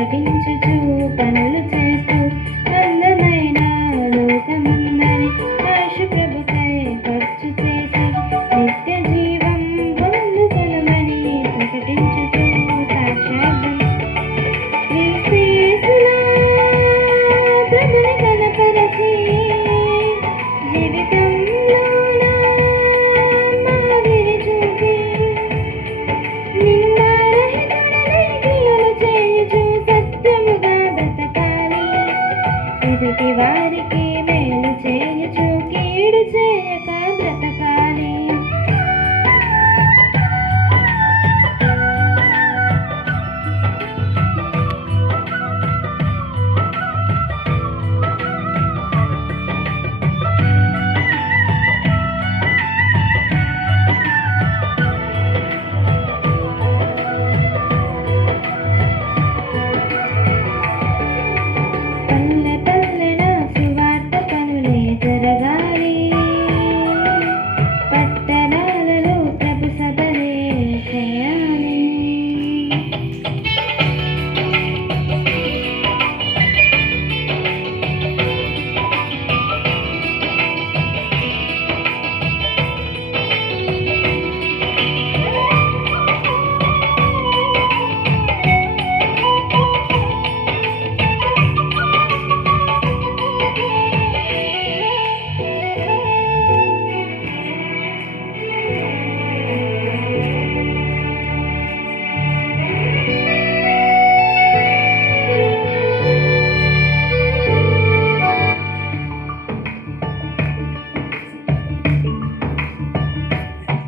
ప్రకటించుచు పనులు చేస్తూ అందమైన లోకముందని యేసు ప్రభుకై ఖర్చు చేసి నిత్య జీవం పొందుకొనుమని ప్రకటించుచు సాక్షార్థం క్రీస్తుయేసులో ప్రభుని కనపరచి జీవితంలోన మాదిరి చూపి నిందారహితుడనై క్రియలు చేయుచు సత్యముగా బ్రతకాలి. ఎదుటి వారికి మేలు చేయుచు కీడు చేయక బ్రతకాలి. పల్లె పల్లెన సువార్త పనులే జరగాలి. పట్టణాలలో ప్రభు సభలే చేయాలి.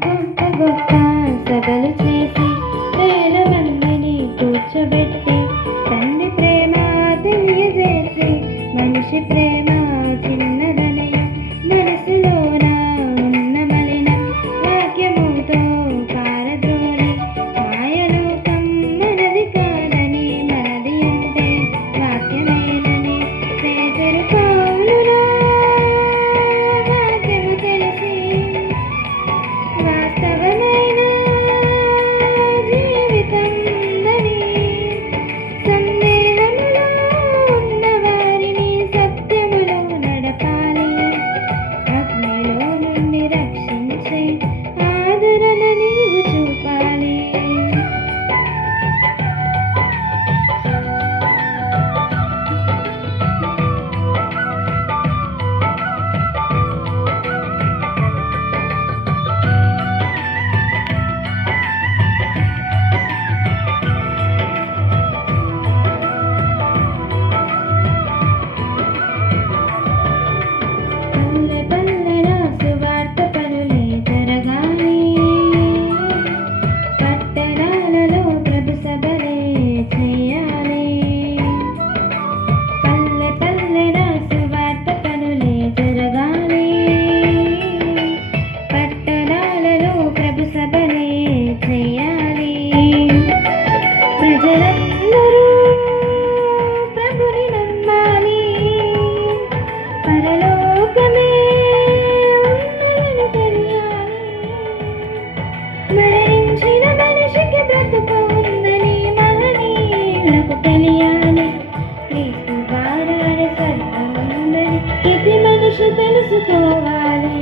గొప్ప గొప్ప సభలు చేసి వేల మందిని కూర్చోబెట్టి తండ్రి ప్రేమ తెలియజేసి మనిషి ప్రేమ చిన్నదని మనసులోన ఉన్న మలినం వాక్యముతో పారద్రోలి మాయలోకం మనది కాదని మనది అంటే వాక్యమేనని పేతురు పౌలులా వాక్యము తెలిసి వాస్తవమైన జీవితం ఉందని సందేహములో ఉన్న వారిని సత్యములో నడపాలి. అగ్నిలో నుండి రక్షించే ఆదరణ నీవు చూపాలి. పల్లె పల్లెన సువార్త పనులే జరగాలి. పట్టణాలలో ప్రభు సభలే చేయాలి. పల్లె పల్లెన సువార్త పనులే జరగాలి. పట్టణాలలో ప్రభు సభలే చేయాలి. ప్రజలందరూ ప్రభుని నమ్మాలి. పరలోకమే ఉన్నదని తెలియాలి. మరణించిన మనిషికి బ్రతుకు ఉందని మహనీయులకు తెలియాలి. క్రీస్తు ద్వారా స్వర్గం ఉందని ప్రతి మనిషి తెలుసుకోవాలి.